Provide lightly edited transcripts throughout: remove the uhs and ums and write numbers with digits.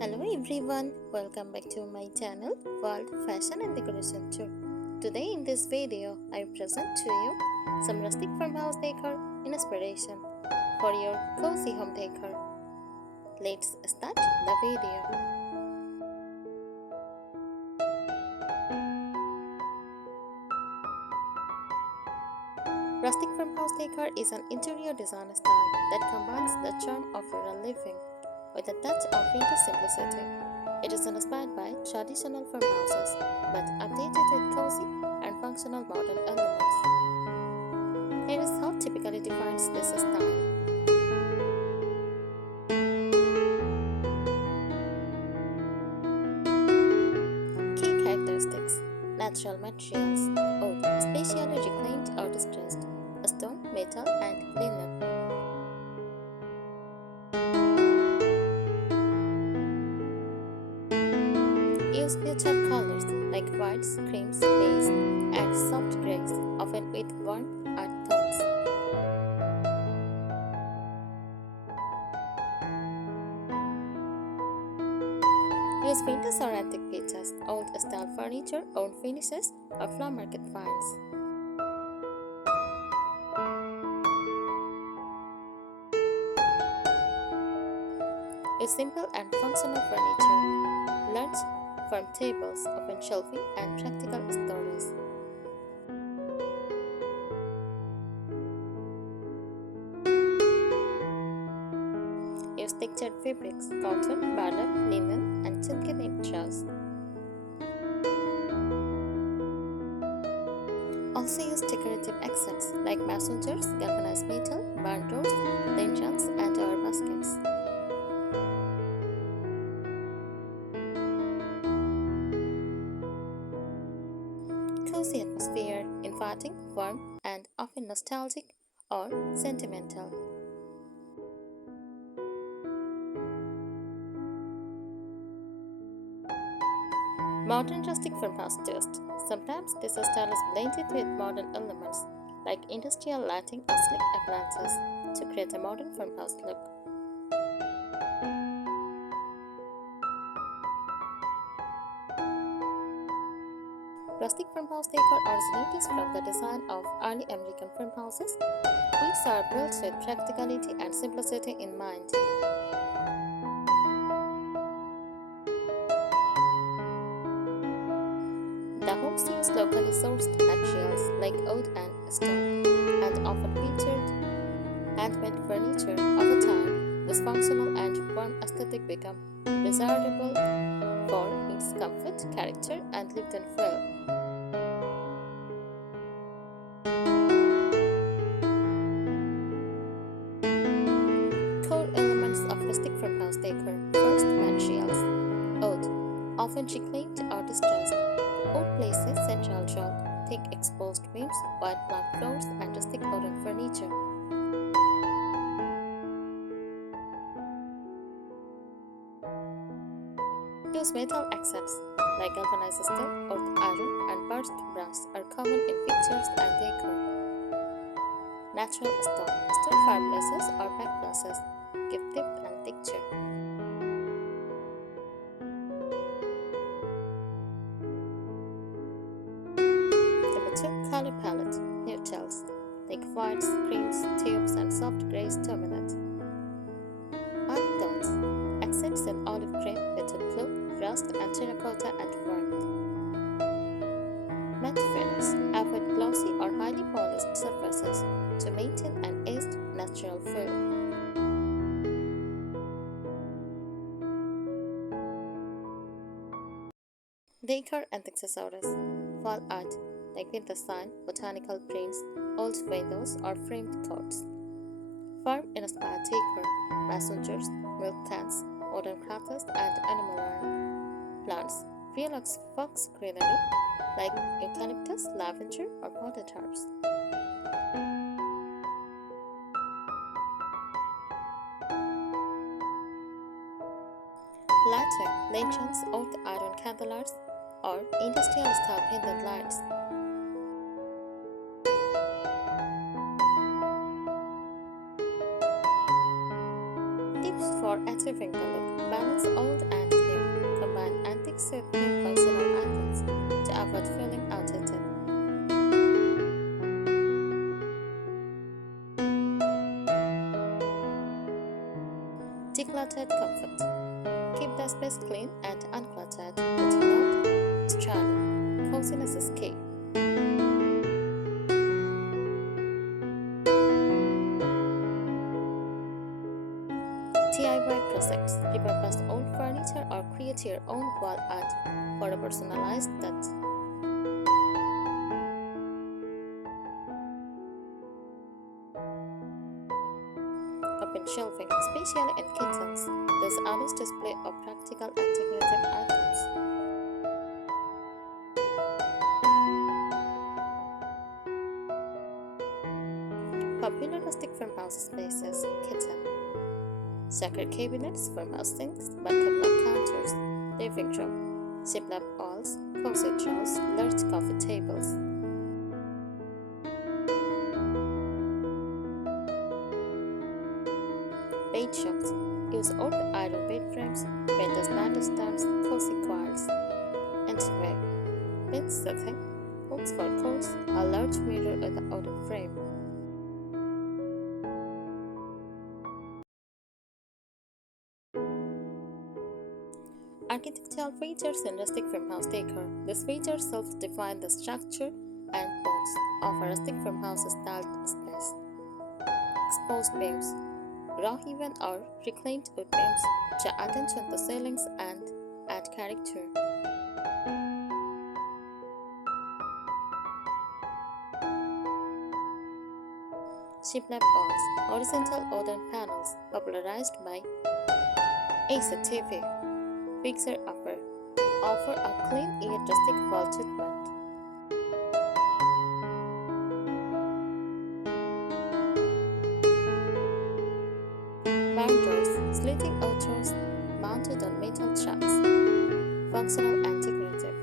Hello everyone, welcome back to my channel World Fashion and Decoration Tour. Today in this video, I present to you some rustic farmhouse decor inspiration for your cozy home decor. Let's start the video. Rustic farmhouse decor is an interior design style that combines the charm of rural living with a touch of vintage simplicity. It is inspired by traditional farmhouses but updated with cozy and functional modern elements. Here is how typically defines this style. Key characteristics: natural materials, oak, especially reclaimed or distressed, stone, metal, and linen. Use neutral colors like whites, creams, beige, and soft grays, often with warm earth tones. Use vintage or antique pieces, old-style furniture, own finishes, or flower market finds. Use simple and functional furniture, large, firm tables, open shelving, and practical storage. Use textured fabrics, cotton, burlap, linen, and silky knit troughs. Also use decorative accents like messengers, galvanized metal, barn doors, lanterns, and our baskets. Cozy atmosphere, inviting, warm, and often nostalgic or sentimental. Modern rustic farmhouse twist. Sometimes this style is blended with modern elements like industrial lighting or sleek appliances to create a modern farmhouse look. Rustic farmhouse decor originates from the design of early American farmhouses, which are built with practicality and simplicity in mind. The homes use locally sourced materials like wood and stone, and often featured handmade furniture. Over time, this functional and warm aesthetic become desirable for its comfort, character, and lived-in feel. Core elements of rustic farmhouse decor. First, materials. Wood, often reclaimed or distressed. Wood plays a central role. Thick exposed beams, wide plank floors, and rustic wooden furniture. Use metal accents like galvanized steel, old iron, and burst brass are common in fixtures and decor. Natural stone, stone fireplaces or backplaces give depth and texture. Number 2. Color palette. Neutrals like whites, creams, tubes, and soft grays dominate. Earth tones. Accents in olive green, petal blue, rust, and terracotta and warmth. Matte finish. Avoid glossy or highly polished surfaces to maintain an aged, natural feel. Decor and accessories. Wall art like winter sign, botanical prints, old windows, or framed coats. Farm inspired decor, messengers, milk cans, modern crafts, and animal plants. Real fox greenery like eucalyptus, lavender, or potted herbs. Lighting, lanterns, old iron candelabras, or industrial style pendant lights. Tips for For achieving the look, balance old and new. Combine antiques with new functional items to avoid feeling outdated. Decluttered comfort. Keep the space clean and uncluttered, but not stylish. Coziness is key. DIY projects. Repurpose old furniture or create your own wall art for a personalized touch. Open shelving, especially in kitchens. This allows display of practical and decorative items. Popular rustic farmhouse spaces, kitchen. Checker cabinets, farmhouse sinks, button block counters, living room, zip-up walls, cozy drawers, large coffee tables. Bed shops. Use old iron bed frames, windows nightstands, cozy coils. Entryway. Bench setting, hooks for coats, a large mirror with an outer frame. Architectural features in rustic farmhouse decor. These features help define the structure and bones of a rustic farmhouse styled space. Exposed beams. Raw hewn or reclaimed wood beams draw attention to ceilings and add character. Shiplap walls, horizontal wooden panels popularized by ACTV. Fixer upper, offer a clean yet rustic wall treatment. Barn doors, sliding outdoors mounted on metal tracks, functional and decorative.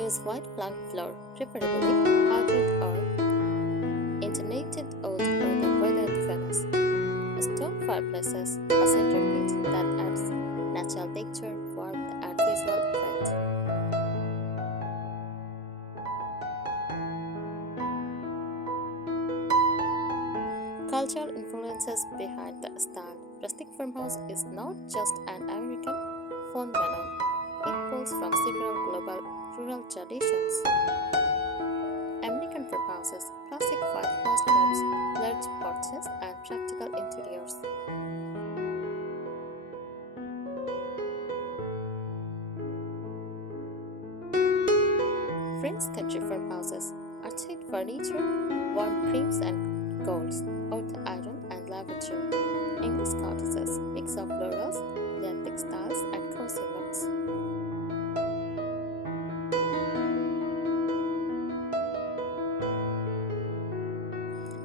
Use white plank floor, preferably powdered or intonated old earthen weathered furnace. Stone fireplaces, a centerpiece that adds natural texture, warmth, and visual effect. Cultural influences behind the style. Rustic farmhouse is not just an American phenomenon. It pulls from several global rural traditions. American farmhouses, classic whitewashed homes, large porches, and practical interiors. French country farmhouses, arcade furniture, warm creams and golds, old iron and lavender. English cottages, mix of florals, blend textiles, and cozy looks.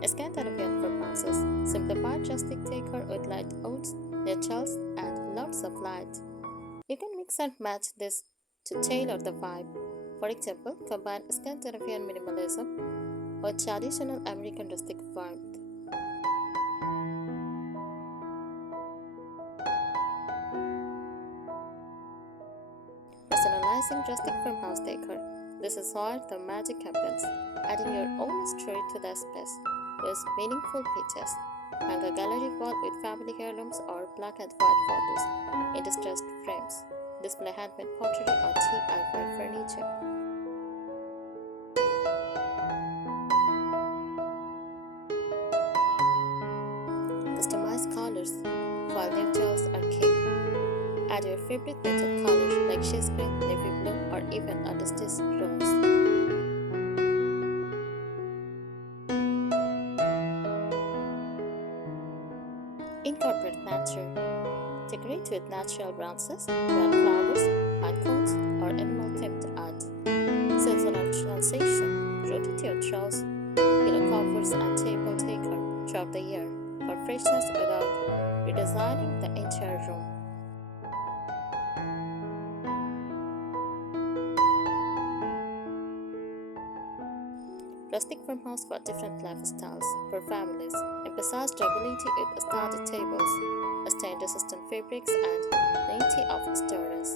Scandinavian farmhouses, simplified rustic decor with light oats, neutrals, and lots of light. You can mix and match this to tailor the vibe. For example, combine Scandinavian minimalism with traditional American rustic warmth. Personalizing rustic farmhouse decor. This is where the magic happens, adding your own story to the space. Use meaningful pictures. Hang a gallery wall with family heirlooms or black and white photos in distressed frames. Display handmade pottery or DIY furniture. Customize colors. While neutrals are key, add your favorite neutral colors like shade green, navy blue, or even a dusty rose. Incorporate nature. Decorate with natural branches, red flowers, pine cones, or animal-themed art. Seasonal transition. Rotate your throws, pillow covers, and table decor throughout the year for freshness without redesigning the entire room. Rustic farmhouse for different lifestyles for families. Emphasize durability with studded tables, stain-resistant fabrics, and plenty of storage.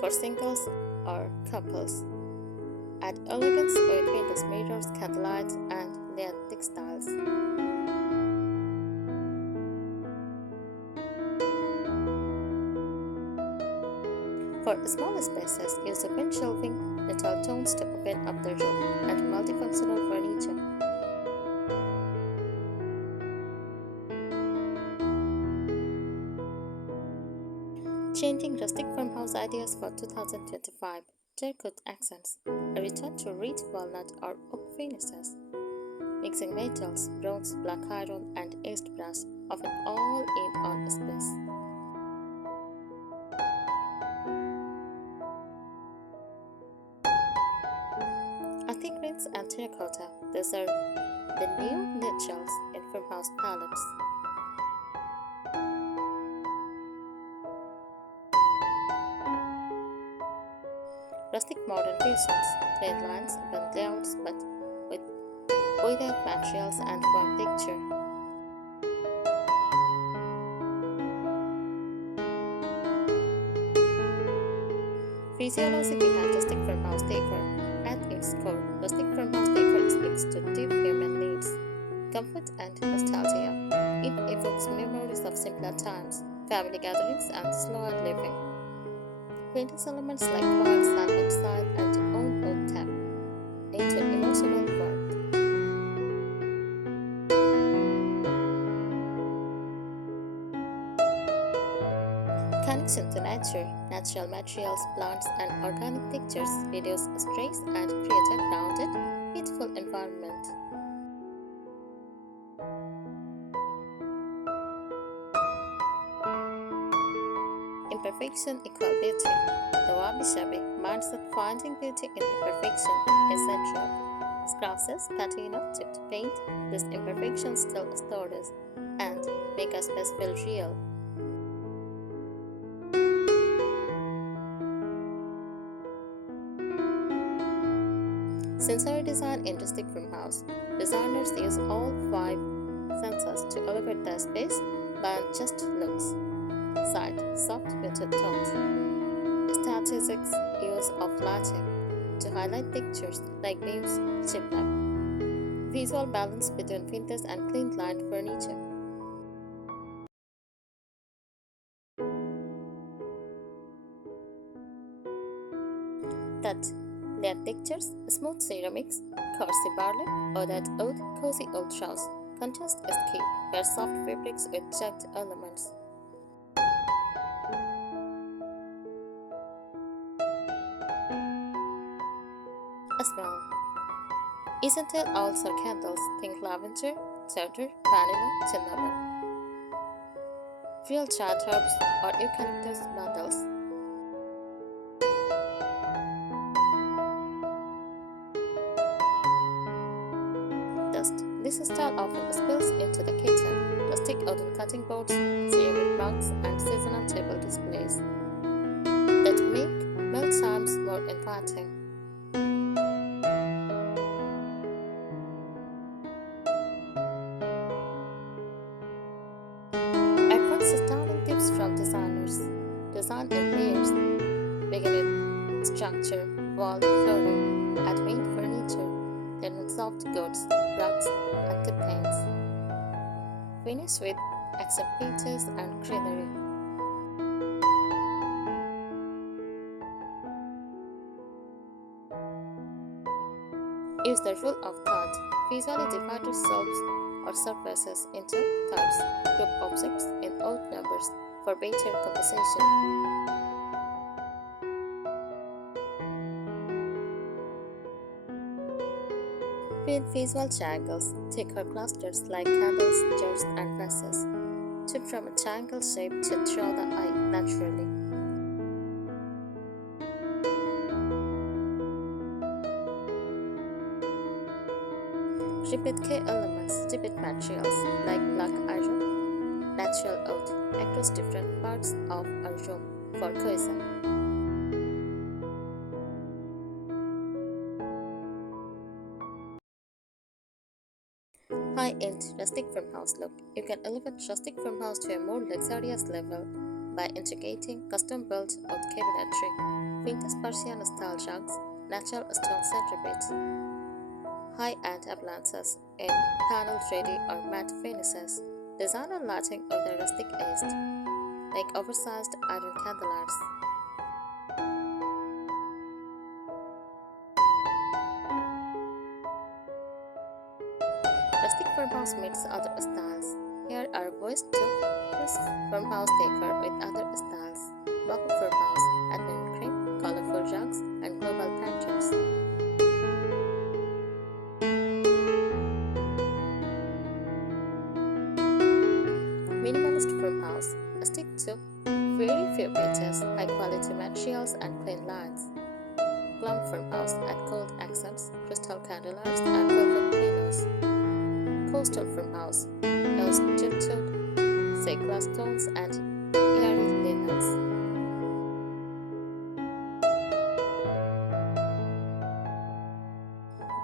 For singles or couples, add elegance with windows, mirrors, candlelights, and layered textiles. For smaller spaces, use open shelving, metal tones to open up the room, and multifunctional furniture. Changing rustic farmhouse ideas for 2025. Terracotta accents. A return to red walnut or oak finishes. Mixing metals, bronze, black iron, and aged brass, often all in one space. Antique greens and terracotta. These are the new neutrals in farmhouse palettes. Rustic modern fusions, plain lines, bent layouts, but with without materials and warm texture. Physiology behind rustic farmhouse decor. At its core, rustic farmhouse decor speaks to deep human needs, comfort and nostalgia. It evokes memories of simpler times, family gatherings, and slower living. Paints elements like coils, sandwich style, and own wood tap into emotional warmth. Connection to nature, natural materials, plants, and organic textures reduce stress and create a grounded, peaceful environment. Imperfection equal beauty. The Shabby minds that finding beauty in imperfection is central. Scratches, patina, chipped paint, these imperfections tell stories and make a space feel real. Sensory design in Rustic Farmhouse. Designers use all five senses to elevate the space beyond just looks. Sight, soft muted tones. Strategic use of lighting to highlight textures like beams, shiplap. Visual balance between vintage and clean lined furniture. Touch, layered textures, smooth ceramics, cozy barley, or that old cozy old house. Contrast is key, where soft fabrics with jagged elements. A smell. Essential oils or candles, think lavender, cedar, vanilla, cinnamon. Real charred herbs or eucalyptus bundles. Dust. This style often spills into the kitchen. Rustic wooden cutting boards, ceramic mugs, and seasonal table displays that make meal times more inviting. Advanced styling tips from designers. Design in layers. Begin with structure, wall, flooring, add main furniture, then with soft goods, rugs, and curtains. Finish with accent pieces and greenery. Use the rule of third. Visually divide yourselves or surfaces into thirds. Group objects in odd numbers for better composition. Create visual triangles. Decor clusters like candles, jars, and vases. Tip from a triangle shape to draw the eye naturally. Repeat key elements. Repeat materials like black iron, natural oak, across different parts of a room for cohesion. High-end rustic farmhouse look. You can elevate rustic farmhouse to a more luxurious level by integrating custom-built wood cabinetry, vintage Persian style rugs, natural stone centerpiece, high-end appliances in panel-ready or matte finishes, designer lighting of the rustic taste, like oversized iron candelabras. Rustic farmhouse meets other styles. Here are voiced to Rustic Farmhouse Decor with other styles, Baku Farmhouse, admin cream, colorful rugs, and global patterns. Minimalist farmhouse, stick to very few features, high quality materials, and clean lines. Plum farmhouse, add gold accents, crystal candelabras, and velvet pillows. Coastal farmhouse, use jute, say glass stones, and airy linens.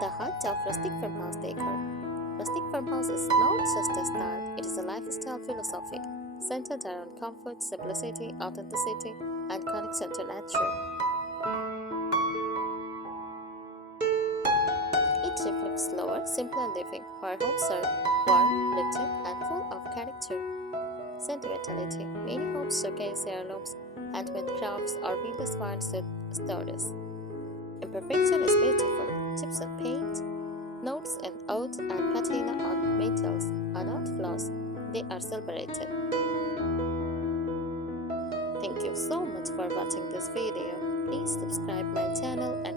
The heart of rustic farmhouse decor. Rustic farmhouse is not just a style, it is a lifestyle philosophy centered around comfort, simplicity, authenticity, and connection to nature. It reflects slower, simpler living, where homes are warm, lifted, and full of character. Sentimentality. Many homes showcase heirlooms, handmade crafts, or vintage wines with stories. Imperfection is beautiful. Chips on paint, notes in oud and patina on metals are not flaws, they are celebrated. Thank you so much for watching this video. Please subscribe my channel and